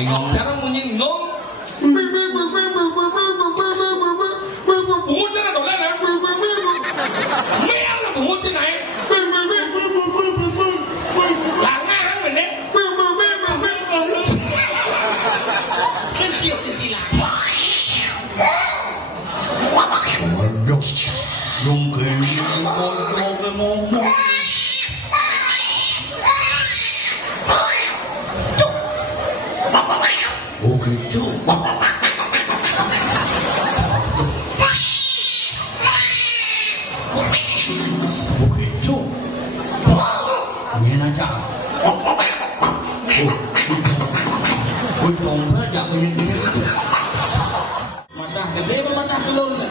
Bingung. Cara bunyi ngom. Bungut cara dolan. Mel lah bungut ni naik. Langang bener. Kecil kecilan. Waduh. Mungkin ngomong. Oh gitu. Begitu. Ini aja. Oh, tombol aja ini. Mata gede apa mata seluruhnya?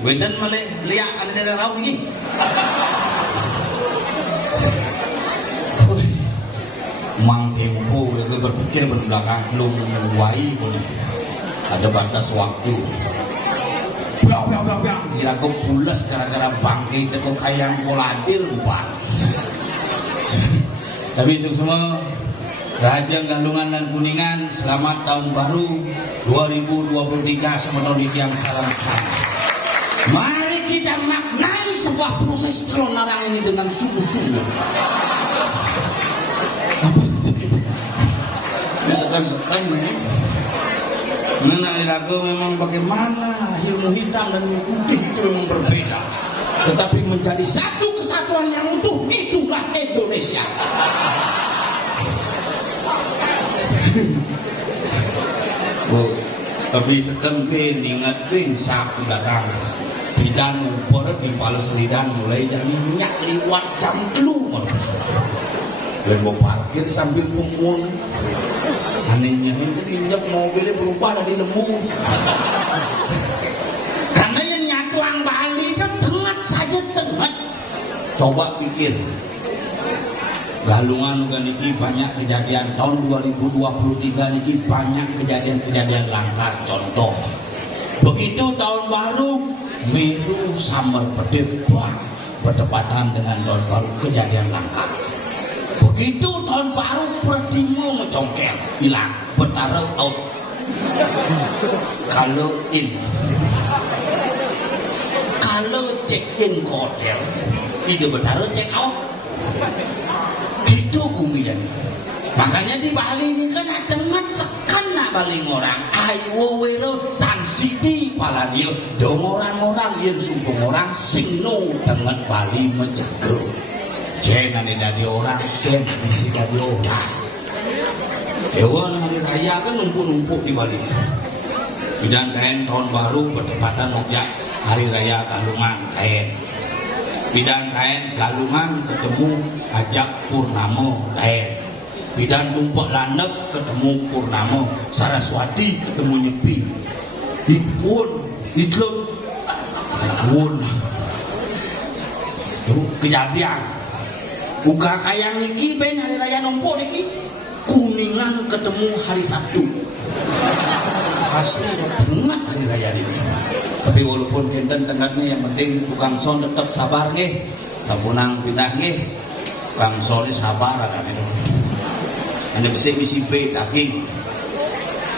Wenden malih liak ana daerah raut iki. Mang tempo itu berpikir berbelakang belum wai boleh. Ada batas waktu. Biang. Kira kau pulas gara-gara bangkit kau kayang koladir lupa. Tapi semua Raja Galungan dan Kuningan, selamat tahun baru 2023 sama tahun yang sarang-sarang. Mari kita maknai sebuah proses celonarang ini dengan sungguh-sungguh. Sekan-sekan ini. Mengenai lagu memang bagaimana ilmu hitam dan ilmu putih itu memang berbeda. Tetapi menjadi satu kesatuan yang utuh, itulah Indonesia. Oh, tapi sekan ben ingat ben sapu datang. Di danu pora di Pales Lidan mulai jam minyak liwat jam 3 malam. Dan mau parkir sambil punggung. Anehnya itu injak mobilnya berubah dari lembu. Karena yang nyatuan Bali itu tengah saja tengah. Coba pikir. Galungan uga niki banyak kejadian tahun 2023 niki banyak kejadian-kejadian langka. Contoh. Begitu tahun baru Meru Samar Pedebang bertepatan dengan tahun baru kejadian langka. Begitu tahun baru Perdimo ngecongkel hilang betara out. Kalau check in ke hotel ide betara check out. Gitu kumidan. Makanya di Bali ini kan ada sekan nak Bali orang ayo wero tan sidi palanio dong orang-orang yang sumpung orang singno dengan Bali menjaga. Jangan dari orang, jangan bisa dari orang. Dewan hari raya kan numpuk-numpuk di Bali. Bidang kain tahun baru bertepatan aja hari raya Galungan Taen. Bidan Taen Galungan ketemu ajak Purnama Taen. Bidan Tumpek Landep ketemu Purnama. Saraswati ketemu Nyepi. Ipun Itlun Wun. Kejadian buka kayang niki ben hari raya numpuk niki Kuningan ketemu hari Sabtu. Asli banget hari raya ini. Tapi walaupun kinten tengahnya yang penting tukang son tetap sabar nggih. Sampunang pindah nggih. Tukang son sabar kan itu. Ane besi misi be daging.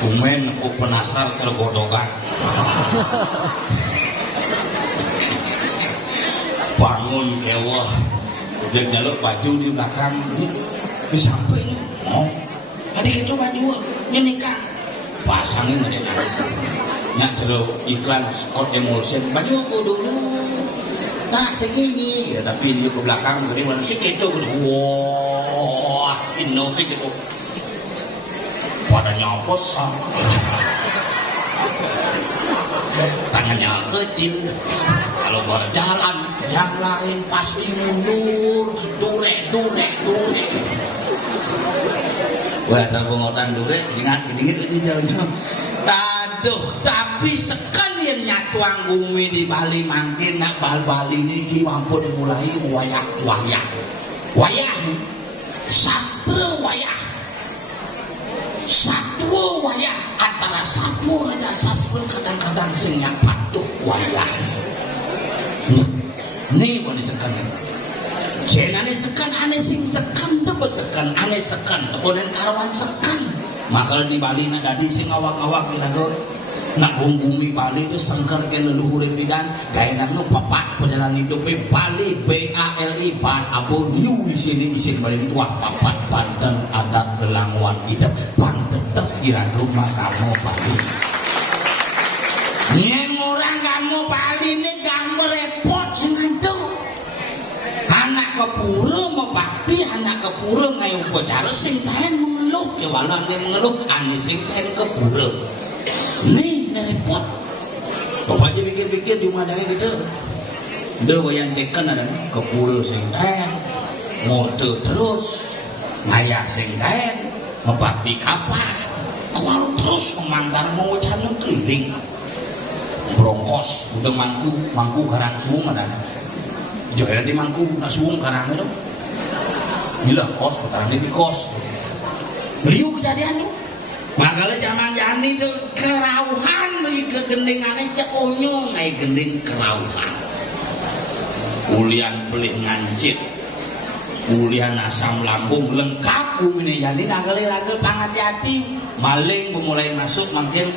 Umen aku penasar cergodogan. Bangun kewah. Udah galuk baju di belakang ini sampai ini. Oh, adik itu baju nyenika pasangin ada nak jeruk iklan Scott Emulsion baju aku dulu tak segini ya, tapi dia ke belakang gede mana sih gitu wah ini sih gitu pada nyopos tangannya kecil kalau berjalan yang lain pasti mundur durek wah asal pengotan durek dingin itu jalan-jalan aduh tapi sekan yang nyatuang bumi di Bali mangkin nak Bali ini ampun mulai wayah sastra wayah satwa wayah antara satwa aja sastra kadang-kadang sing patuh wayah nih boleh sekan jenane sekan aneh sing sekan tebe sekan aneh sekan kemudian karawan sekan maka di Bali nak dadi sing awak-awak kira-kira nak bumi Bali itu sengker ke leluhur bidan gaya nama papat perjalanan hidup Bali BALI pan abu new di sini Bali itu wah papat Banten adat Belangwan hidup pan tetep iragum kamu Bali yang orang kamu Bali ini kamu repot sengaja anak kepura mebakti anak kepura ngayu upacara sing tahen mengeluh kewalan dia mengeluh ane sing tahen kepura nih repot coba aja pikir-pikir di rumah daya gitu dia yang teken ada kepura sing tahen ngorte terus ngayah sing tahen mebakti kapal kalau terus memandang mau cana keliling brongkos udah mangku garang suung ada jodoh di mangku nasuung karang itu milah kos putaran di kos beliau kejadian itu makanya zaman jani itu kerauhan lagi ke gendingannya cekonyo ngai gending kerauhan ulian pelih ngancit ulian asam lambung lengkap umine jani nagel-nagel pangat jati maling mulai masuk makin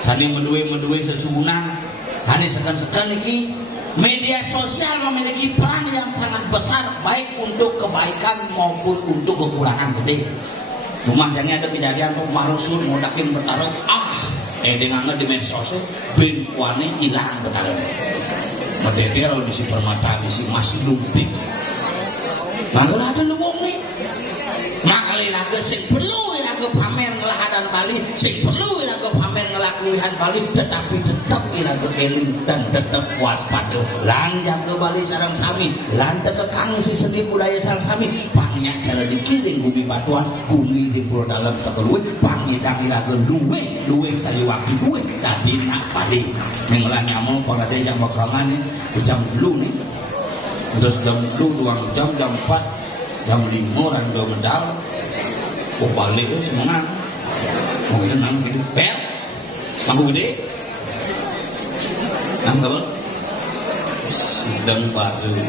sani medue sesuhunan hani sekan-sekan iki media sosial memiliki peran yang sangat besar baik untuk kebaikan maupun untuk kekurangan gede. Rumah jangan ada kejadian tuh marusun ngodakin bertaruh dengan di media sosial bin kuane hilang bertaruh. Mededer di si permata di si masih lumpik. Mangkel ada luwung nih. Makali laga sing perlu iraga pamer ngelahadan Bali, sing perlu iraga pamer ngelakulihan Bali, tetapi tetap iraga eling dan tetap waspada. Lan jaga Bali sareng sami, lan tekekang si seni budaya sareng sami. Banyak cara dikiring bumi batuan, bumi di pulau dalam sekeluwe, pangidang iraga luwe saliwaki luwe, tadi nak Bali. Mengelah nyamu pada jam bakangan nih, jam dulu nih. Terus jam dulu 2 jam, jam 4 jam 5 orang do medal balik itu semangat mau itu nang gitu bel manggu gede nang kabel sidang baru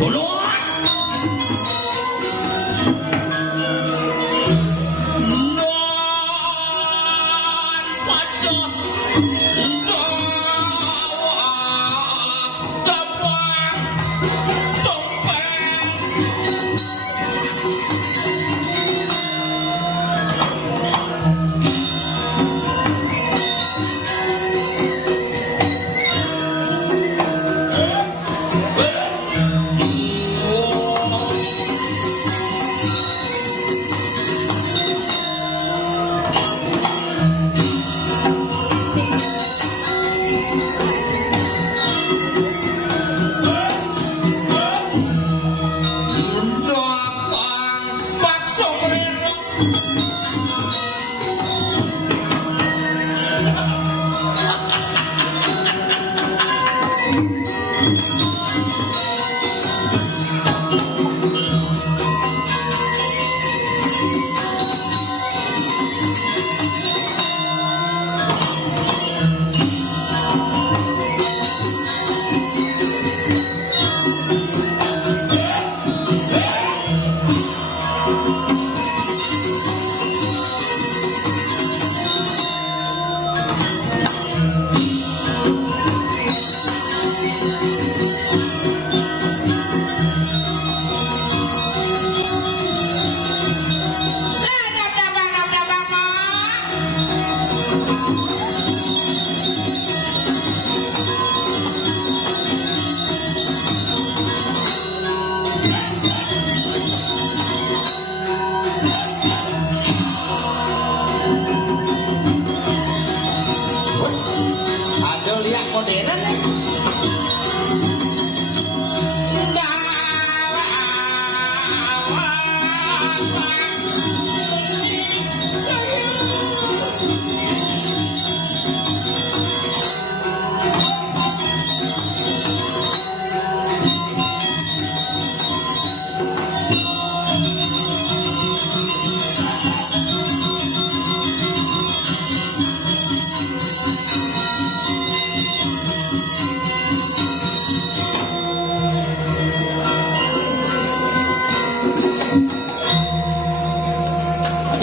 bolong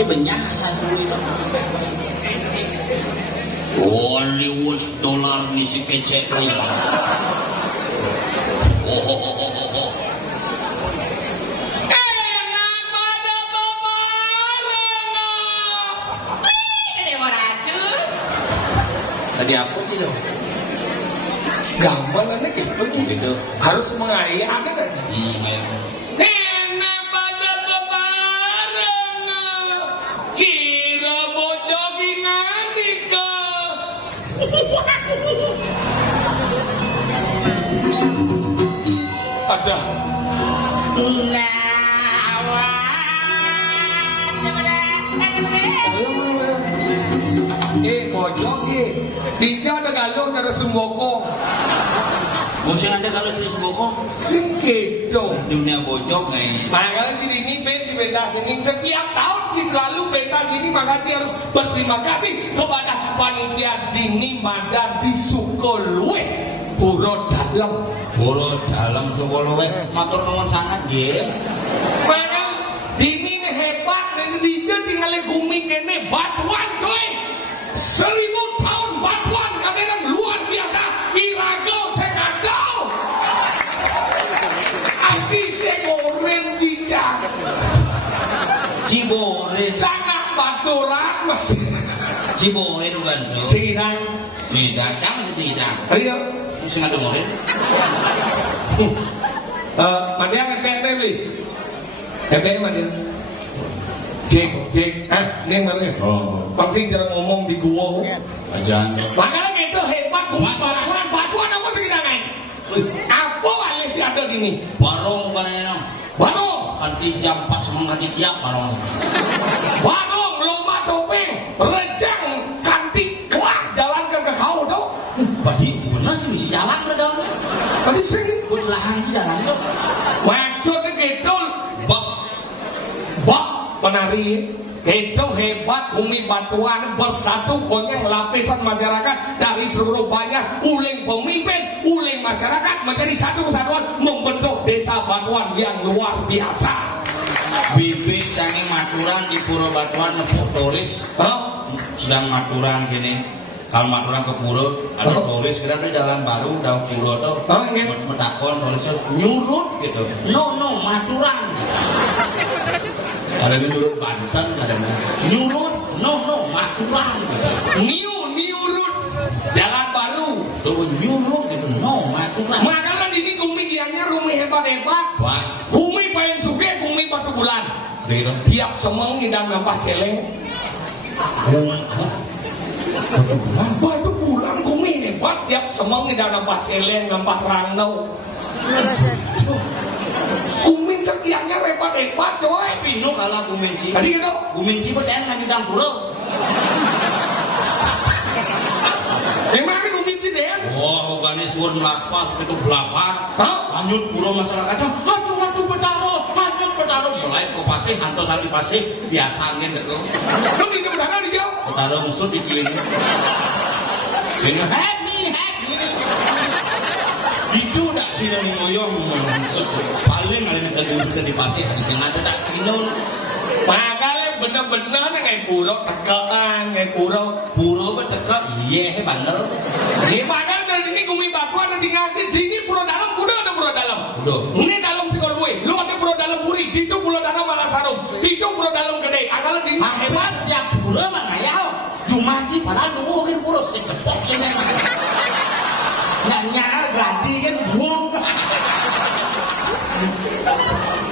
Benyasan dulu itu. Hollywood dolar ni si kecek kaya. Oh. Enak pada bebarengan. Ini waradu. Tadi apa sih dong? Gambarannya gitu sih. Gitu. Harus mengayak kan? Ya. Enak pada bebarengan. Kira bojogi ngandika. Ada. Bojogi. Dijo ada galung cara semboko. Bosnya ada kalau terus bokong Sing gitu. dunia bojok nih. Makanya jadi ini di pentas ini setiap tahun sih selalu pentas ini, maka dia harus berterima kasih kepada panitia Dini Madan di Sukolue Puro Dalam. Puro dalam Sukolue matur nuwun sangat nggih. Maka Dini ini hebat dan dia tinggal gumi kene batuan coy. 1000 tahun batuan kadang luar biasa. Irago sekadau. Afise goreng cicak. Ciboren. Sangat baturan masih. Ciboren bukan tuh. Sidang. Sidang, sama si sidang. Ayo. Mesti ngadu ngorin. Mandiang FPP beli. FPP mandiang. Cek, ini yang mana? Pasti jarang ngomong di gua. Ajan. Makanya itu hebat, batuan apa sih kita naik? Apa alih si ada gini? Barong bukan ini no. Barong, Kan di jam 4 semangat di tiap barong. barong, lomba topeng, rejang, kantik, kelas jalankan ke kau tuh. Pasti benar sih mesti jalan ke dalam. Tadi sini. Buat lahan sih jalan itu. Maksudnya gitu, bak penari itu hebat. Bumi Batuan bersatu konyang lapisan masyarakat dari seluruh banyak, uling pemimpin, uling masyarakat menjadi satu kesatuan membentuk desa Batuan yang luar biasa. Bibit canggih maturan di Puro Batuan nepuk turis. Sedang maturan gini. Kalau maturan ke Puro ada turis kira ada jalan baru dah Puro tuh. Metakon turisnya nyurut gitu. No maturan. Ada nyurut Banten kadang nyurut no maturan. Niurut jalan baru. Tuh nyurut gitu no maturan. Makanya ini Gumi dianya Gumi hebat-hebat. Wah. Gumi pengen suge Gumi batu bulan. Gitu. Tiap semang ngidam nampah celeng. Batu bulan Gumi hebat. Tiap semang ngidam nampah celeng, nampah rangau. Gumi cekiannya hebat-hebat coy. Pino kalah Guminci. Tadi gitu. Guminci beden lagi dang Puro. Memang ini Gumi itu deh. Wah, ogane suwun laspas itu belapar. Hah? Lanjut Puro masyarakatnya. Aduh betaro. Mulai ke pasih, hantu sari pasih biasa angin deko. Lu itu benar di jauh. Betaro musut di kiri. Ini happy. Itu tak sih yang ngoyong paling ada yang tadi bisa dipasih habis yang ada tak kinul. Makanya bener-bener kayak Puro tekaan, kayak Puro bertekak iya bener. Gimana dari ini Gumi Batuan ada di ngaji di ini Puro Dalam udah ada Puro Dalam. Udah. Ini dalam Sukolue, lu ada Puro Dalam Puri, itu Puro Dalam Malasarum, itu Puro Dalam Gede. Akalan di Hebat setiap Puro mana ya? Jumaji padahal dulu kan Puro secepok sih nyar gladi kan buang.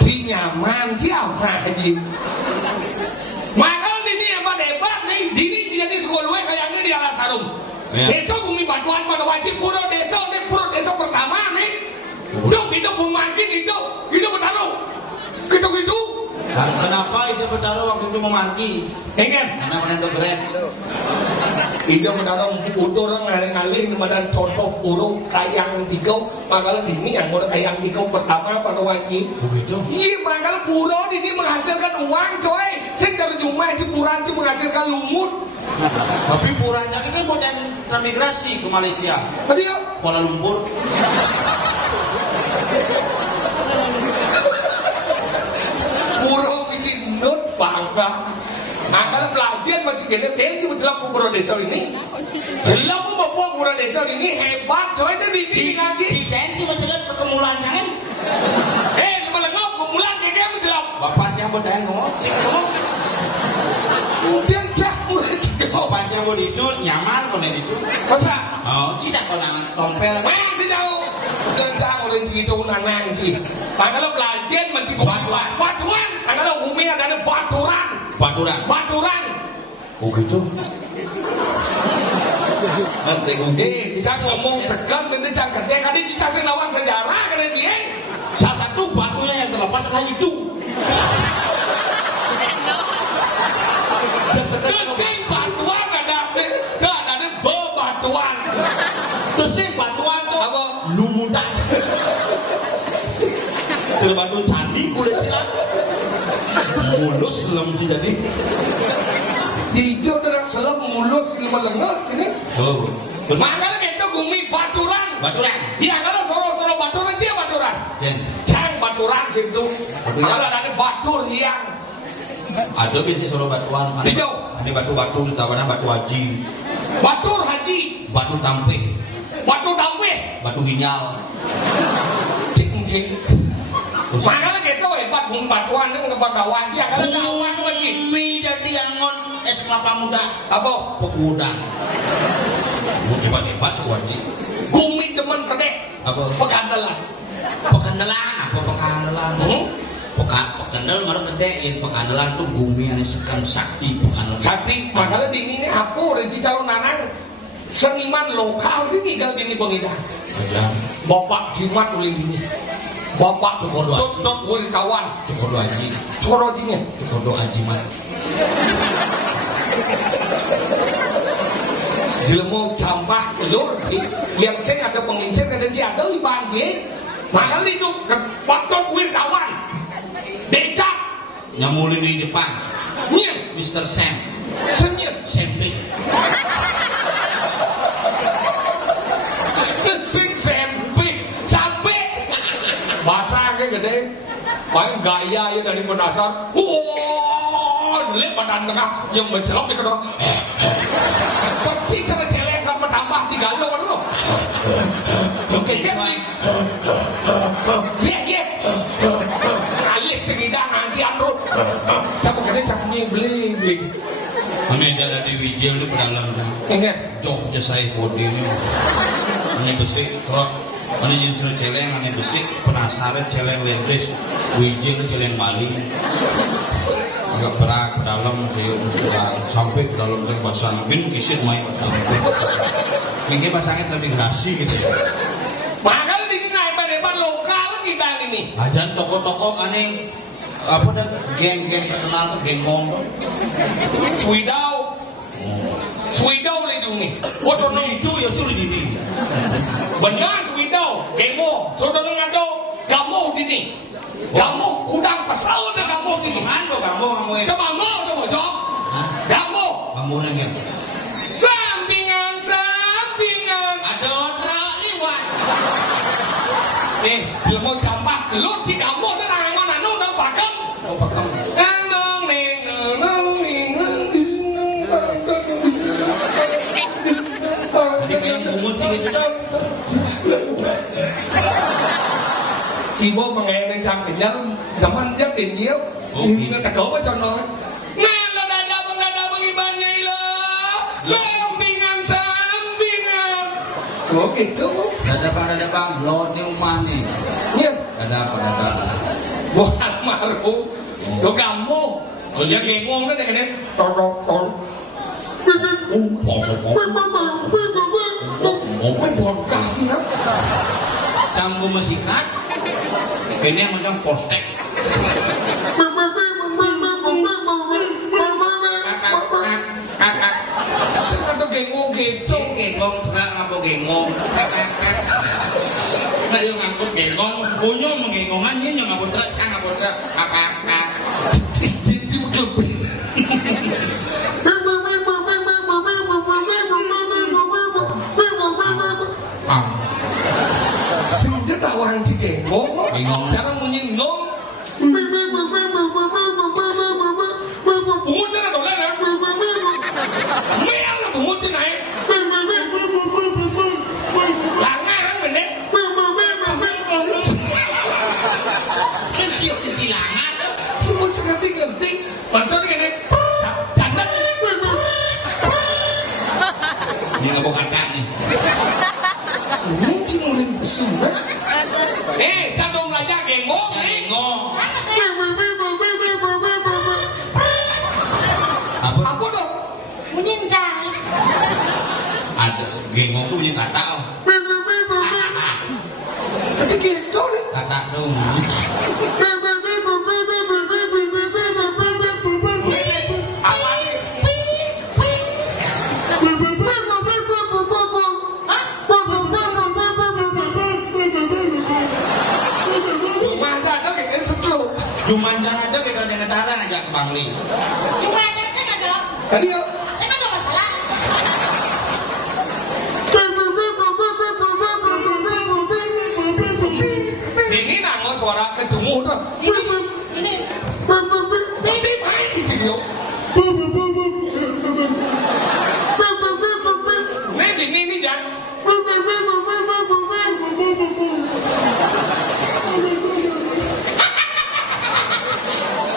Si nyaman siapa haji. Makanya ini hebat nih, ini jadi Sukolue kayaknya di Alasarum. Ya. Itu Gumi Batuan pada wajib Puro Desa bertaruh waktu itu memanti. Ingat, Karena menentu keren. Ida mendarang utur ngalih-ngalih badan contoh burung kayang tikau makalah dini yang mau kayang tikau pertama pada wajib Begitu. iya makalah burung ini menghasilkan uang coy sing terjumah cipuran ci menghasilkan lumut Tapi puranya kan mau transmigrasi ke Malaysia, dia Kuala Lumpur. burung isi nut bangga akan pelajar macam gini tensi macam kubur desa ini jelas pun bawa kubur desa ini hebat coy dia di lagi Di tensi mencelat kekemulan kan? lima lengok kemulan dia macam Bapak yang bertengok, cik kamu. dia campur Bapak yang mau itu nyaman kau nih itu. masa Oh, tidak kau nang tompel. main sih jauh dan campur dan segitu nanang sih padahal pelajar macam batuan padahal bumi ada baturan Baturan. Oh gitu. Bisa ngomong segan ini jangan gede kan dia cicak lawan sejarah kan dia. Salah satu batunya yang terlepas adalah itu. Desing batuan ada bebatuan. Desing batuan tuh Apa? lumutan. Terbatu candi kulit silat. Mulus lem sih jadi. Hijau dengan selam mulus lima lengah ini. Oh. Makanya itu bumi baturan. Dia kalau soro-soro baturan dia baturan. Jen. Cang baturan situ. Kalau ada batur yang. Ada biasa soro batuan. Hijau. Ada batu-batu tawana batu haji. Batur haji. Batu tampeh. Batu hinyal. Cing. Makanya kita hebat bung batuan itu ngebak kawan dia kan kawan lagi. Bumi jadi angon es kelapa muda. Apa? Pekudang. Hebat sekuat sih. Bumi demen kedek. Apa? Pekandelan. Apa pekandelan? Pekandel ngaruh gedein. Pekandelan tuh bumi yang sekan sakti pekandelan. Sakti makanya dinginnya aku Renci calon nanang seniman lokal itu tinggal di Pengidang. Aja. Bapak jimat ulin ini. Bapak Cukodo kawan. Cukodo haji. Cukodo hajinya. Cukodo ajimat. Jelemu campah telur. Lihat saya ada penginsir ada si ada di banjir. Makanya itu waktu kuir kawan. Becak. Nyamulin di Jepang. Nyir. Mr. Sam. Senyir. Samping. Kesing sempit. Sampai. Bahasa gede. Paling gaya ya dari penasar. Lihat badan tengah yang mencelok di kedua. Pasti celek kan bertambah 3 kan lo. Oke, Iya. Alik segidang nanti amrut. Capek gede capeknya beli. Ini ada di Wijil itu pedalang. Ingat. Joh jasai kodenya. Ini besi truk. Ini nyencel celeng, ini besi penasaran celeng lendris. Wijil celeng Bali. Agak berat dalam sih sampai ke dalam cek pasang bin kisir main pasang. Mungkin pasangnya transmigrasi gitu ya. Makanya di hebat-hebat lokal kita ini. Ajan toko-toko aneh apa dah geng-geng terkenal genggong. Swidau lindungi. Waduh Itu ya suruh dini. benar Swidau. Gemo. Saudara ngado. Kamu dini. Kamu kudang pesal deh kamu sini. Kamu kamu Kamu udah bocok. Kamu. Kamu nengin. Sampingan. Ada truk liwat. Jelmo campah gelut di kamu dan angan anu dan pakem. Oh pakem. Jadi kayak bungut gitu. Chị bố mà nghe bên trong thì nhớ cảm ơn rất tiền nhiều. Nó ta cố cho nó. Nè là đàn bang iban nhai lo. Sampingan. Oh gitu. Ada bang, lo di rumah nih. Iya. Ada apa? Buat marfu. Lo kamu. Oh dia ngomong dah dengan tol. Ôi bột cả chứ lắm. Campur mesikat. Kayaknya macam postek. Sing ada gengong gitu. Sing gengong terak apa gengong? Nek yo ngangkut gengong, punyo menggengongan yen yo ngangkut terak, ngangkut terak apa-apa. Di bekel. Sing dawang di gengong, jangan menyinggung. Bungut jangan dolan ya. Mel bungut naik. Langang bener. Kecil di langan. Bungut ngerti. Maksudnya gini. Jangan. Ini ngabok kakak nih. Ini cingulin sudah. Cadong aja gengong. Gengong. Apa dong? Menyincang. Ada gengong tuh punya kata. Jadi gitu deh. Kata dong. Apa nih? Cuma ada kayak sebelum. Cuma jangan ada kita dengan cara ngajak ke Bangli. Cuma aja saya nggak ada. Tadi ya. Saya nggak ada masalah. Ini nama suara kejemu tuh. Ini. Jadi main di video. Ini jangan.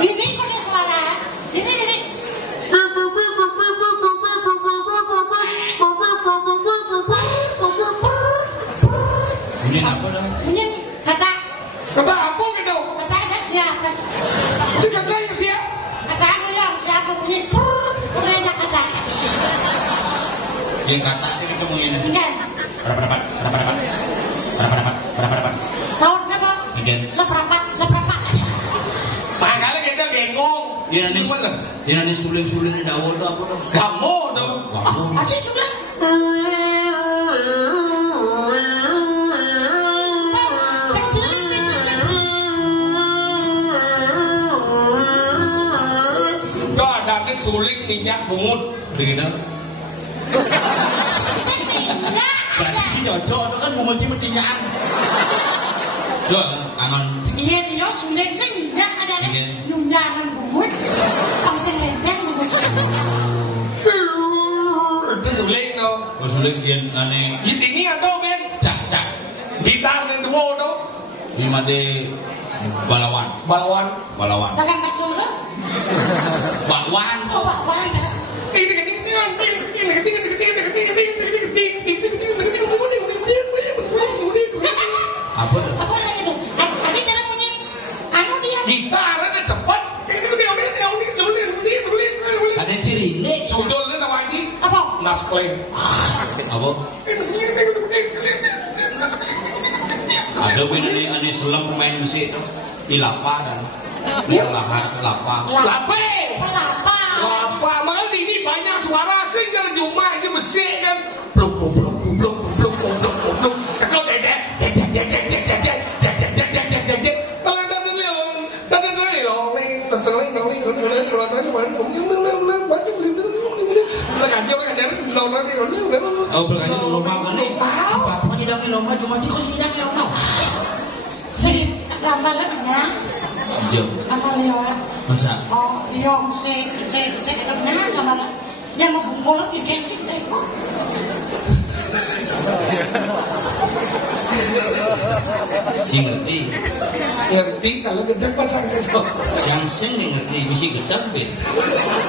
Ini kok ada suara. Ini. Ini apa dah? Ini kata Apa gitu? kata ada siapa? Ini kata yang siap. Kata aku yang siapa bunyi. Udah ada kata. Yang kata sih kita mau ini. Ikan. Berapa? Saud apa? Ikan. Seperempat. Makanya kita gengong. Ini suling-suling daun tuh apa dong? Kamu dong. Ada sudah. Gak ada suling minyak bungut. Begitu. Seninya Berarti ada. si cocok itu kan bungut cuma tinggaan. Tuh, angon. Iya dia suling seninya ada. Iya. Nunjangan bungut. Pasang lendeng bungut. Itu suling dong. Oh, suling yang aneh. Ini atau Ben? Cak. Gitar dan duo dong. Lima D balawan. Balawan. Bahkan Pak Solo. Bakwan. Oh, Pak Wanda. Apa tuh? Apa lagi tuh? Ada cara bunyi. Anu dia. Gitarnya cepat. Ada ciri. Judulnya nama lagi. Apa? Naskleng. Apa? Ada ini aneh selang pemain musik tuh di lapa dan lahar lapa. Lape. Pelapa. Lapa. Makanya ini banyak suara sing dari rumah aja besi kan. Blok. Tekau dedek. Kalau Oh, berkali lomba mana? Apa ni dangi lomba cuma cikgu ni dangi lomba. Si gambarnya banyak. Jom. Apa lihat? Masa? Oh, yang si kenal gambarnya. Yang mau bungkul di kenci deh. Si ngerti. ngerti kalau gedek pasang kesok. Yang sing ni ngerti mesti gedang ben.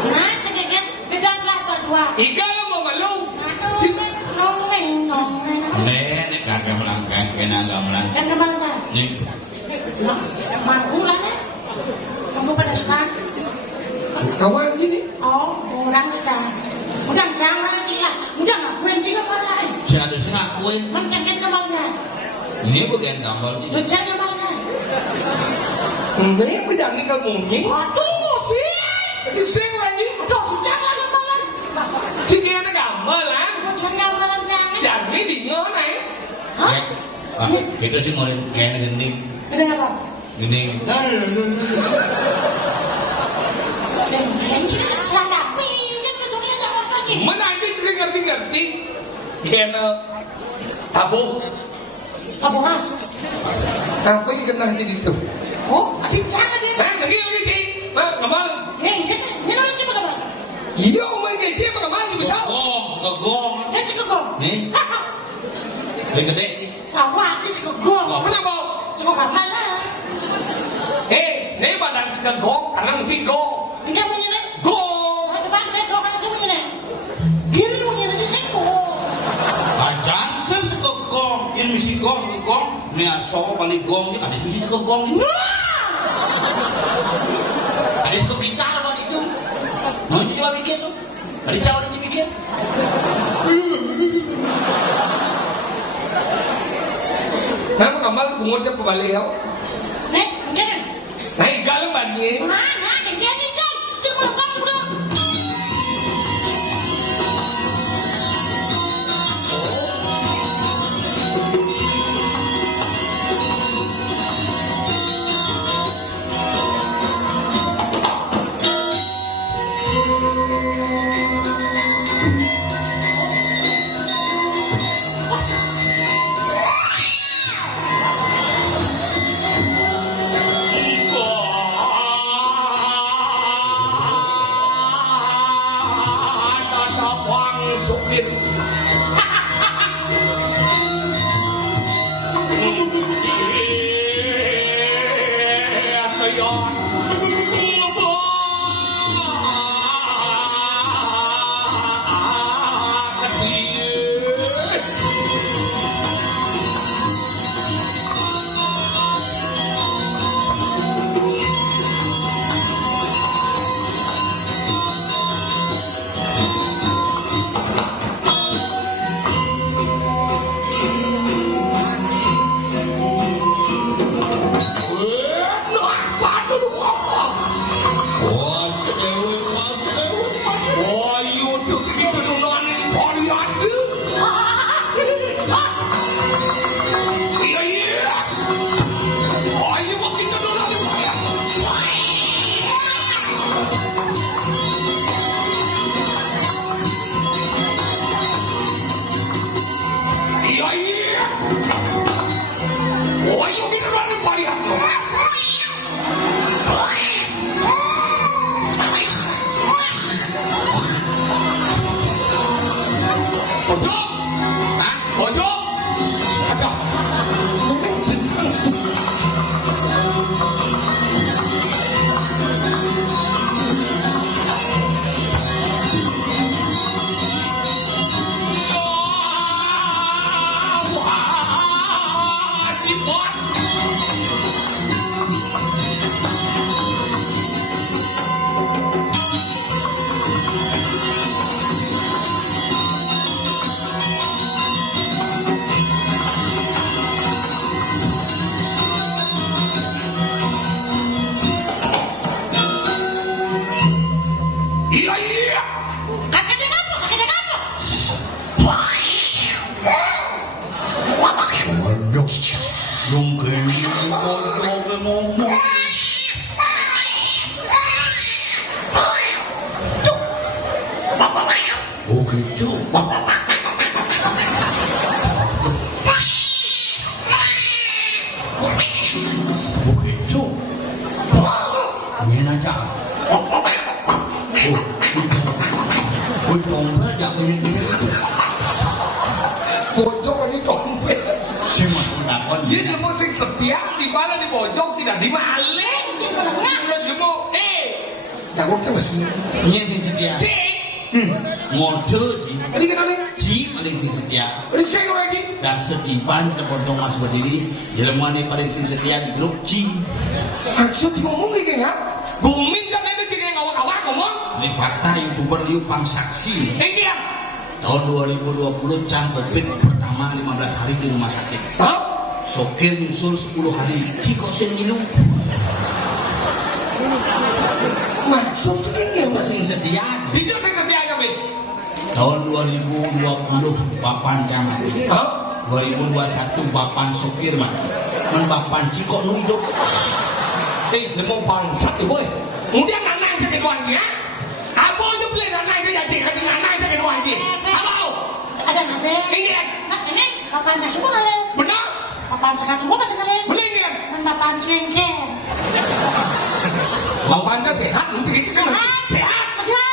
Nah, sedikit gedang lah berdua. Ika lo mau malu. Nongeng. Nek kagak melangkah kena enggak melangkah. Kan kemana? Ni Loh, mampu lah kan? Mampu pada sekarang. Kawan gini. Oh, orang saja. Jangan lagi lah. Jangan ngakuin sih kemana? si ada sing ngakuin. Mencengket kemana? Ini bagian gambar sih. Lucan kemana? Ini bidang ni kalau mungkin. Waduh, sih. Jadi sing lagi. Aduh, sucan lagi kemana? Sige na Maksud gambaran jangan. Jadi di ngene. Hah? Kita sih mau kayak gini. Gede apa? Gini. Yang sini kan seladapi, kan betulnya jangan lagi. Mana itu sih ngerti-ngerti. Kena tabuh. Tabuhan. Apa sih kena jadi itu? Oh, ada cara dia. Lagi sih. Kemal. Ini orang cuma apa? Iya, main kecil apa kemal sih bisa? Suka gong. Dia cuma gong. Nih. Lebih gede. Awak dia suka gong. Kenapa? Suka karena lah. Ini badan segegong karena mesti gong. Enggak punya deh. Gong. Ada banget gong kan itu punya deh. Kiri punya deh sih gong. Ajan sen suka gong. Ini mesti gong suka gong. Ini asal paling gong dia kadis mesti suka gong. Kadis suka gitar buat itu. Nanti coba bikin tuh. Tadi cawan nanti bikin. Kenapa kemal ngocap kembali ya? Enggak deh. Nah, galang banjir. Nah, enggak nih kan. Cuma gong udah. Sukir. Oh gitu. Begitu. Ingin aja. Oh, tombel jangan ini. Pojok ini tompel. Si masuk takon. Dia mau sing setia di mana di pojok tidak dimaling. Udah semua. Jago ke mesin. Ini sing setia. Model ji. Ini kenapa nih? Ji paling sing setia. Ini saya lagi. Dan setipan kita potong mas berdiri. Jelema nih paling sing setia di grup Ji. Maksud ngomong gitu ya? Guming kan itu jadi ngawak-ngawak ngomong. Ini fakta YouTuber Liu Pang saksi. Ini dia. Tahun 2020 Cang Covid pertama 15 hari di rumah sakit. Hah? Sokir nyusul 10 hari. Ciko sen minum. Maksud ini Apa sing setia? itu saya setia kami. Tahun 2020 Bapan Camat. Hah? 2021 Bapan Sukir mah. Men Bapan Ciko nu hidup. Semua bangsat ibu. Kemudian nanang sakit wajib ya? Apa aja beli nanang itu jadi kata nanang sakit wajib. Apa? Ada hade. Ini. Nah ini papan tak semua kali. Benar? Papan sekat semua masih kali. Beli ini. Men papan cengkeh. Bapan itu sehat, mungkin itu sehat. Segar.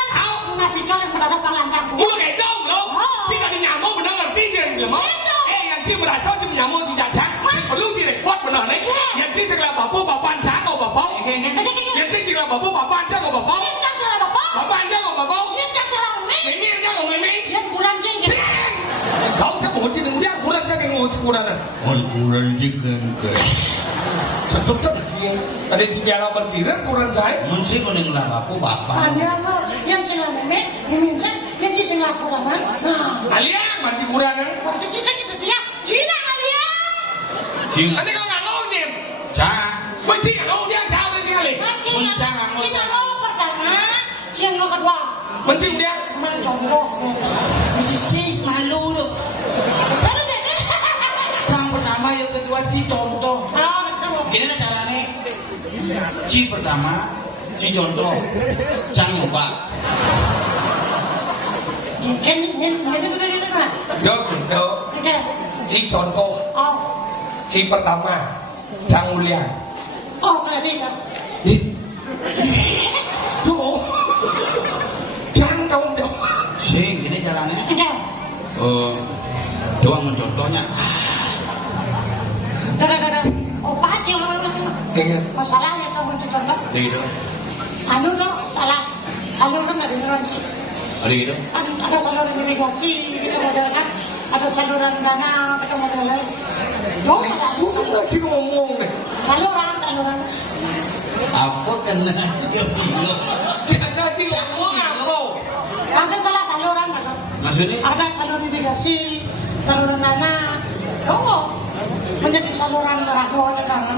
Nasi goreng mendadak palang kampung. Mulu kayak dong loh. Jika di nyamuk benar ngerti je yang mau. Yang dia merasa dia nyamuk dia jajak. Perlu dia kuat benar nih. Yang dia cakap bapak bapak cak mau bapak. Yang dia cakap bapak bapak cak mau bapak. Yang cak salah bapak. Bapak cak mau bapak. Yang cak salah mimi. Mimi cak mau mimi. Yang kurang cengkeh. Kau cak mau cing dia kurang cak yang mau kurang. Kurang jikan ke. Sebab cak sih. Ada di biara berdiri kurang cak. Mesti kuning lah Bapak. Yang sila mimi, yang di sila kurang. Nah. Aliang mati kurang. Waktu kisah setia, Cina kalian. Cing. Ada kau nggak mau nih? Cang. Mesti kau dia cak lagi kali. Cina lo pertama, Cina lo kedua. Mesti dia. Menjomblo. Cis malu lu. Kalau deh. Cang pertama yang kedua Ci contoh. Oh, ketemu. Gini lah caranya. Ci pertama, Ci contoh. Cang nyoba. Ini mana? Dok. Oke. Ci contoh. Oh. Ci pertama, Cang Mulia. Oh, berarti kan. Tuh. Cang dong. Sing, gini caranya. Oke. Doang mencontohnya. Dadah. Oh, Pak Haji Ingat. masalahnya kamu contoh. Itu. Anu dong, salah. Saluran dari nanti. Ada itu. Ada saluran irigasi gitu model kan. Ada saluran dana gitu model. Dong, ada Sudah Ci ngomong deh. saluran. Apa kena dia bingung? Ada Ci ngomong apa? Masih salah saluran kan. Maksudnya? Ada saluran irigasi, saluran dana. Oh, menjadi saluran ragu ada dana.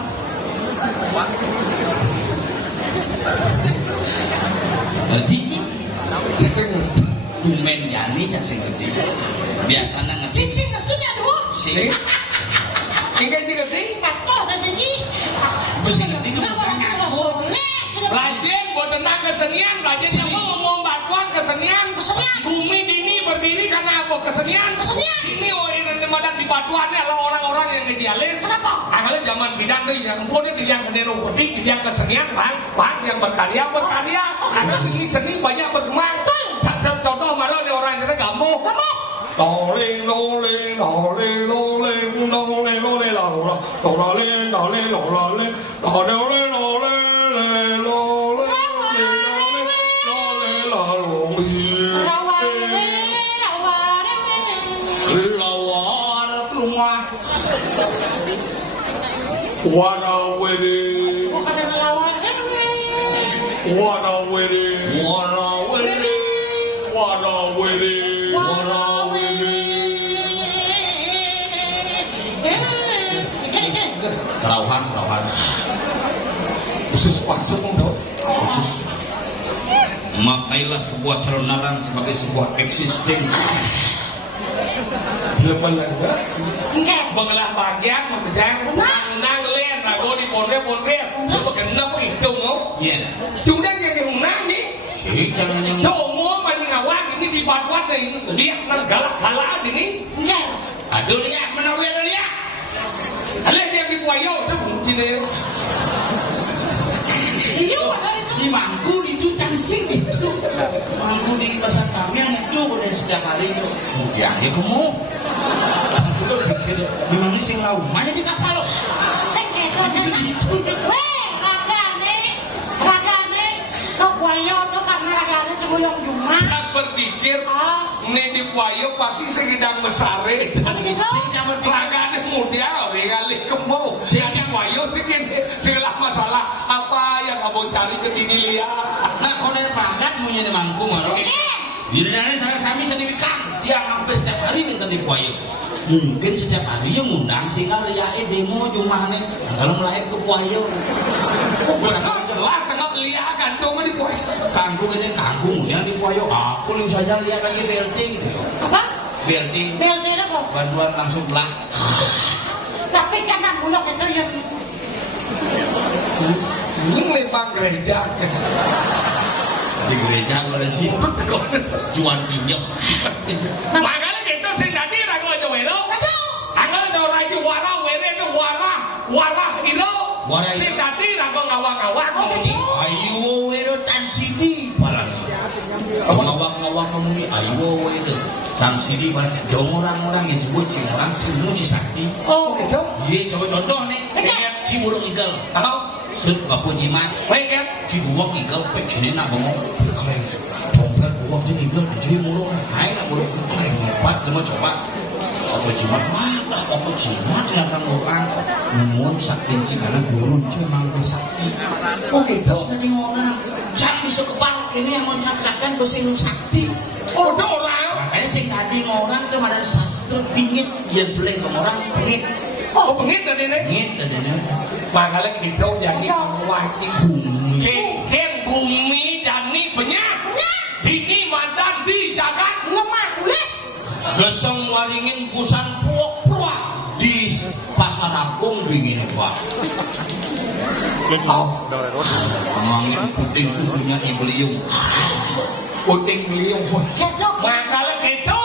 Ngerti Ci? Sing Dumen jani cak sing ngerti. Biasanya ngerti. Sisi ngertinya dulu. Sing. Ingat sih. Apa saya sini? Mesti ngerti itu Nggak bukan orang ngaku. selesai. Belajar buat tentang kesenian, belajar sama ngomong batuan kesenian. Bumi ini berdiri karena apa? Kesenian. Ini orang yang madak di batuannya adalah orang-orang yang idealis. Kenapa? Akhirnya zaman bidan tuh yang kemudian yang kenero petik, yang kesenian, bang yang berkarya. Karena ini seni banyak berkembang. Contoh mana ada orang yang gamuk. Loling loling loling loling loling loling loling loling loling loling loling Lawar keluar. Warawiri Bukan ada lawan. Warawiri Warawiri. Warawiri Kerauhan. khusus pasung dong. Khusus. Maknailah sebuah celonaran sebagai sebuah eksistensi. Lepas lagi Enggak. mengelah bagian mengejar nang len lagu di pondre terus kena pun hitung no. Iya. Sudah jadi unang nih. Si jangan yang Semua banyak awak ini dibuat-buat nih. Lihat nang galak-galak ini. Enggak. aduh lihat menawir lihat. Ada yang dibuayo itu mungkin deh. Iya, ada itu. Di mangku itu cansing itu. Mangku di pasar kamian itu udah setiap hari itu. Mungkin ya kamu. Aku tuh pikir di mana sih lau? Mana di kapal lo? Sekedo itu. Weh, ragane, kebuayo tuh karena ragane semuyong cuma. Saya berpikir ini dibuayo pasti segedang mesare. Ragane muda orang kali kemo. Saya dibuayo segala masalah apa yang kamu cari ke sini lihat. Nah kalau dari perangkat mau jadi mangku maro. Jadi dari saya kami sendiri kan tiang hampir setiap hari minta dibuayo. mungkin setiap hari ya ngundang sehingga liain demo cuma nih kalau mulai ke Puayo Lah kenapa lihat gantung di Puayo? kangkung ini kangkung yang di Puayo aku lihat saja lihat lagi BRT gitu Apa? BRT BLT itu kok. bantuan langsung belah Tapi karena bulog itu yang Ini lempang gereja. di gereja gue lagi jual minyak Makanya kita sing tadi ragu aja wero. saja. Anggal aja ragu warah were itu warah itu. Warah itu. Sing tadi ragu ngawak-ngawak. ayo wero tan sidi malah ngawak-ngawak ngomongin ayo wero tan sidi malah dong orang-orang yang disebut orang Muci Sakti Oh, gitu. iya coba contoh nih Enggak. Cimurung Igal Tahu? Sud Bapu Jimat Baik kan? Cibuak Igal begini nak ngomong keren dompet buak jadi Igal jadi murung hai nak murung keren hebat dia mau coba Bapu Jimat wah dah Bapu Jimat ternyata orang nuwun sakti karena guru cuma sakti Oh gitu. terus nanti orang cap bisa kepal ini yang mau cap-capkan ke sing sakti Oh orang. makanya sing tadi ngorang tuh ada sastra bingit yang boleh ngorang bingit Oh bengit tadi nih. bingit dan ini Makanya kita jadi Saja. mewakili bumi Keng bumi jani banyak. Ini mantan di jagat. lemah tulis. geseng waringin kusan puak di pasar Agung dingin pak ngomongin puding susunya Ibu Liung Kuting beliau. Ya dok. Makanya kita